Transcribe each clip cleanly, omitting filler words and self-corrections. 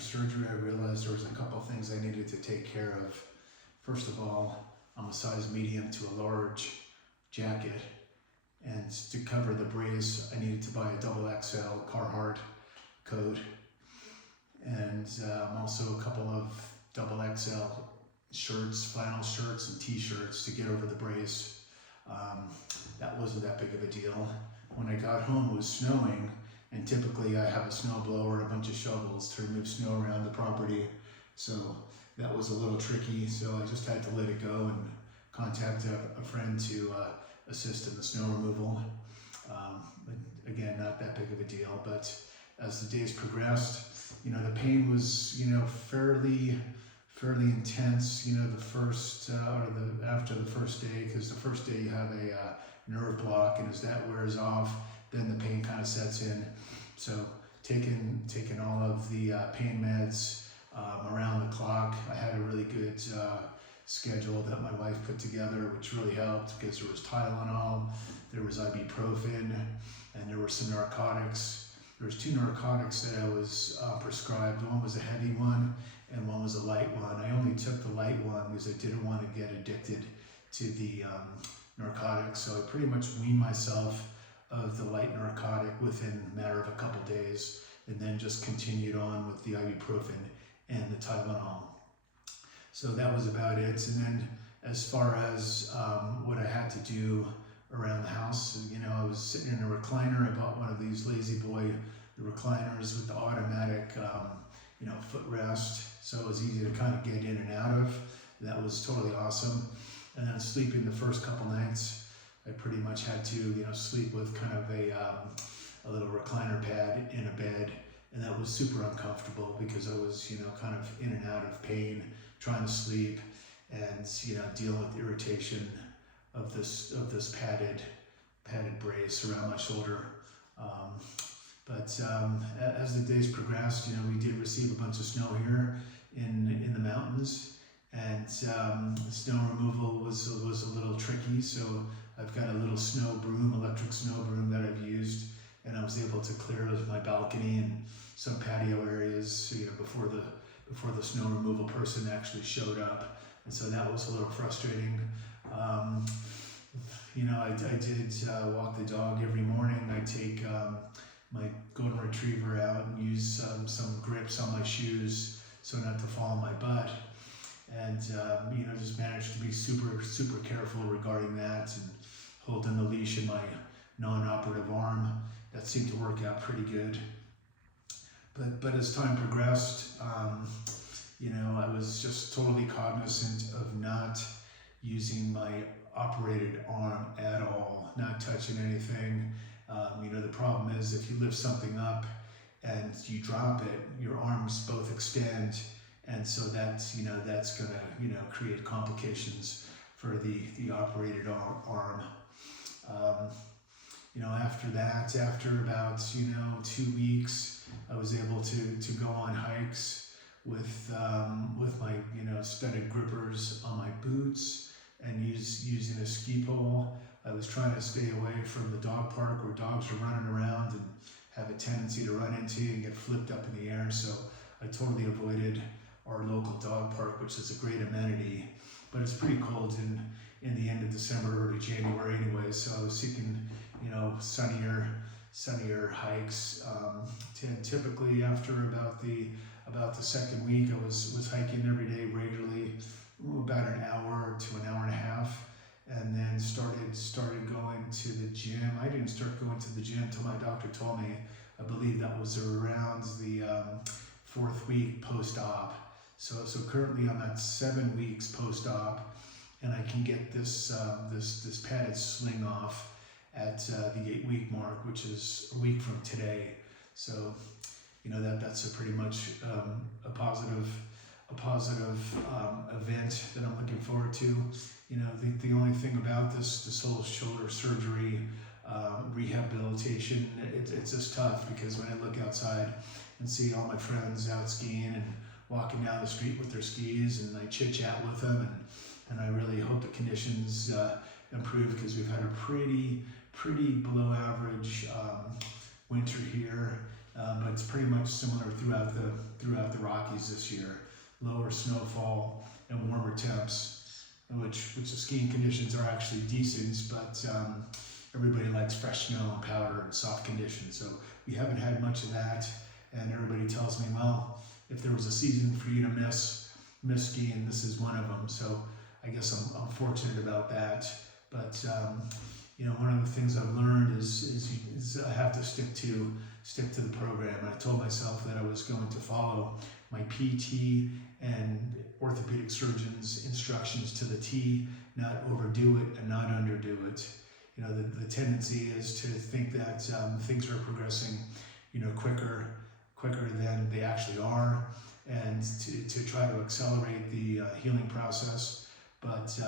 surgery, I realized there was a couple of things I needed to take care of. First of all, I'm a size medium to a large jacket, and to cover the brace, I needed to buy a double XL Carhartt coat, and also a couple of double XL shirts, flannel shirts and t-shirts to get over the brace. That wasn't that big of a deal. When I got home, it was snowing, and typically I have a snow blower and a bunch of shovels to remove snow around the property. So that was a little tricky, so I just had to let it go and contact a friend to assist in the snow removal. But again, not that big of a deal, but as the days progressed, the pain was, fairly intense, the first, after the first day, because the first day you have a nerve block, and as that wears off, then the pain kind of sets in. So taking all of the pain meds around the clock. I had a really good schedule that my wife put together, which really helped, because there was Tylenol, there was ibuprofen, and there were some narcotics. There was 2 narcotics that I was prescribed. One was a heavy one and one was a light one. I only took the light one because I didn't want to get addicted to the narcotics. So I pretty much weaned myself of the light narcotic within a matter of a couple days, and then just continued on with the ibuprofen and the Tylenol. So that was about it. And then as far as what I had to do around the house, I was sitting in a recliner. I bought one of these Lazy Boy recliners with the automatic, footrest, so it was easy to kind of get in and out of. That was totally awesome. And then sleeping the first couple nights, I pretty much had to, sleep with kind of a little recliner pad in a bed, and that was super uncomfortable because I was, kind of in and out of pain, trying to sleep, and dealing with irritation of this padded brace around my shoulder. But as the days progressed, we did receive a bunch of snow here in the mountains, and snow removal was a little tricky. So I've got a little snow broom, electric snow broom that I've used, and I was able to clear my balcony and some patio areas, before the snow removal person actually showed up, and so that was a little frustrating. I did walk the dog every morning. I take my golden retriever out and use some grips on my shoes so not to fall on my butt, and just managed to be super careful regarding that, and holding the leash in my non-operative arm. That seemed to work out pretty good. But as time progressed, I was just totally cognizant of not using my operated arm at all, not touching anything. The problem is if you lift something up and you drop it, your arms both extend, and so that's gonna create complications for the operated arm. After that, after about 2 weeks, I was able to go on hikes with my studded grippers on my boots, and using a ski pole. I was trying to stay away from the dog park where dogs are running around and have a tendency to run into and get flipped up in the air. So I totally avoided our local dog park, which is a great amenity, but it's pretty cold in the end of December, early January anyway. So I was seeking sunnier hikes. Typically after about the second week, I was hiking every day regularly, about an hour to an hour and a half, and then started going to the gym. I didn't start going to the gym until my doctor told me. I believe that was around the 4th week post-op. So currently I'm at 7 weeks post-op, and I can get this padded sling off at the 8-week mark, which is a week from today. So that's a pretty much a positive event that I'm looking forward to. The only thing about this whole shoulder surgery rehabilitation, it's just tough, because when I look outside and see all my friends out skiing and walking down the street with their skis, and I chit chat with them, and I really hope the conditions improve, because we've had a pretty below average winter here. but it's pretty much similar throughout the Rockies this year. Lower snowfall and warmer temps, which the skiing conditions are actually decent, but everybody likes fresh snow and powder and soft conditions. So we haven't had much of that, and everybody tells me, well, if there was a season for you to miss skiing, this is one of them. So I guess I'm fortunate about that. But you know, one of the things I've learned is I have to stick to the program. And I told myself that I was going to follow my PT and orthopedic surgeon's instructions to the T, not overdo it and not underdo it. You know, the tendency is to think that things are progressing, you know, quicker than they actually are, and to try to accelerate the healing process. But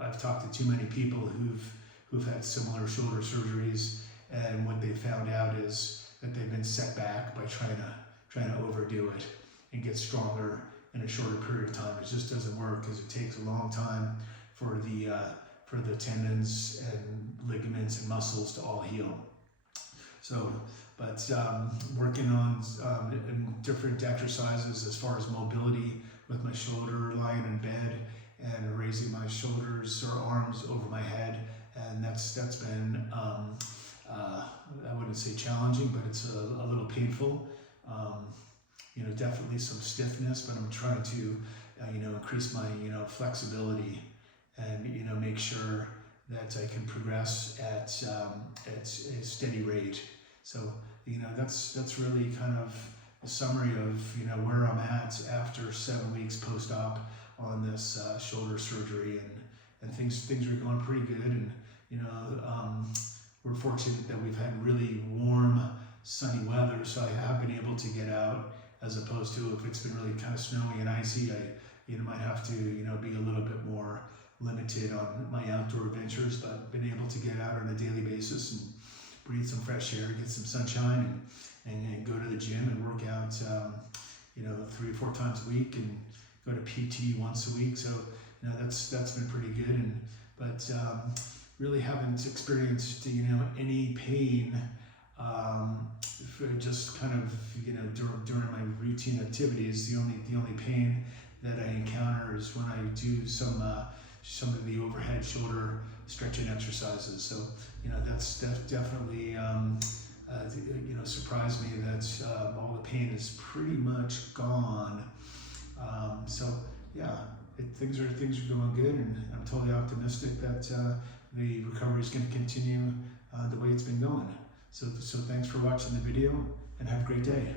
I've talked to too many people who've had similar shoulder surgeries, and what they found out is that they've been set back by trying to overdo it and get stronger in a shorter period of time. It just doesn't work, because it takes a long time for the tendons and ligaments and muscles to all heal. So, but working on different exercises as far as mobility with my shoulder, lying in bed and raising my shoulders or arms over my head, and that's been I wouldn't say challenging, but it's a little painful. You know, definitely some stiffness, but I'm trying to you know, increase my flexibility, and you know, make sure that I can progress at a steady rate. So you know, that's really kind of a summary of, you know, where I'm at after 7 weeks post-op on this shoulder surgery, and things are going pretty good. And you know, we're fortunate that we've had really warm, sunny weather, so I have been able to get out, as opposed to if it's been really kind of snowy and icy, I might have to, you know, be a little bit more limited on my outdoor adventures, but been able to get out on a daily basis and breathe some fresh air, get some sunshine, and go to the gym and work out, you know, 3 or 4 times a week, and go to PT once a week. So you know, that's been pretty good. But really haven't experienced, you know, any pain. Just kind of, you know, during my routine activities, the only pain that I encounter is when I do some of the overhead shoulder stretching exercises. So you know, that's definitely you know, surprised me that all the pain is pretty much gone. So yeah, things are going good, and I'm totally optimistic that the recovery is going to continue the way it's been going. So thanks for watching the video, and have a great day.